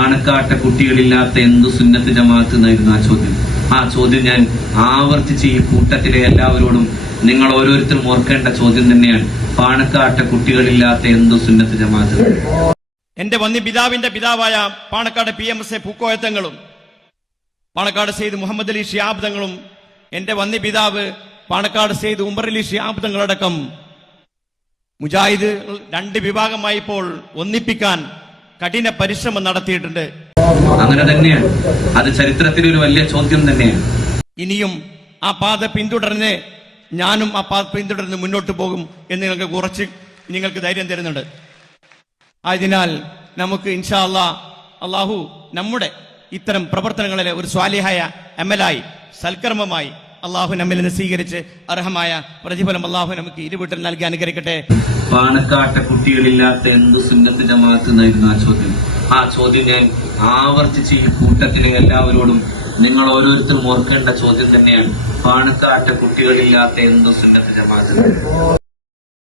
പാണക്കാട്ടെ കുട്ടികളില്ലാത്ത എന്ത് സുന്നത്ത് ജമാഅത്ത് എന്നായിരുന്നു ആ ചോദ്യം? ആ ചോദ്യം ഞാൻ ആവർത്തിച്ച് ഈ കൂട്ടത്തിലെ എല്ലാവരോടും നിങ്ങൾ ഓരോരുത്തരും ഓർക്കേണ്ട ചോദ്യം തന്നെയാണ്. പാണക്കാട്ടെ കുട്ടികളില്ലാത്ത എന്ത് സുന്നത്ത് ജമാഅത്ത്? എന്റെ വന്നി പിതാവിന്റെ പിതാവായ Panakkad P M S A പൂക്കോയത്തങ്ങളും Panakkad Syed Muhammad Ali Shihab തങ്ങളും എന്റെ വന്നി പിതാവ് പാണക്കാട് സെയ്ദ് ഉമർ അലി ഷിയാബ് തങ്ങളടക്കം മുജാഹിദ് രണ്ട് വിഭാഗമായി ഇപ്പോൾ ഒന്നിപ്പിക്കാൻ കഠിന പരിശ്രമം നടത്തിയിട്ടുണ്ട്. അങ്ങനെ തന്നെയാണ്. അത് ചരിത്രത്തിലെ ഒരു വലിയ ചോദ്യം തന്നെയാണ്. ഇനിയും ആ പാത പിന്തുടർന്ന് ഞാനും ആ പാത പിന്തുടർന്ന് മുന്നോട്ട് പോകും എന്ന് നിങ്ങൾക്ക് കുറച്ച് നിങ്ങൾക്ക് ധൈര്യം തരുന്നുണ്ട്. അതിനാൽ നമുക്ക് ഇൻഷാ അല്ലാ അള്ളാഹു നമ്മുടെ ഇത്തരം പ്രവർത്തനങ്ങളിലെ ഒരു സ്വാലിഹായ എം എൽ ആയി സൽക്കർമ്മമായി അള്ളാഹു നമ്മിൽ നിന്ന് സ്വീകരിച്ച് അർഹമായ പ്രതിഫലം അള്ളാഹു നമുക്ക് ഇരുവീട്ടിൽ നൽകി അനുഗ്രഹിക്കട്ടെ. പാണക്കാട്ടെ കുട്ടികളില്ലാത്ത എന്ത് സുന്നത്ത് ജമാഅത്ത് ആ ചോദ്യം? ആ ചോദ്യം ഞാൻ ആവർത്തിച്ച് ഈ കൂട്ടത്തിലെ എല്ലാവരോടും നിങ്ങൾ ഓരോരുത്തരും ഓർക്കേണ്ട ചോദ്യം തന്നെയാണ്. പാണക്കാട്ടെ കുട്ടികളില്ലാത്ത എന്ത് സുന്നത്ത് ജമാഅത്ത്?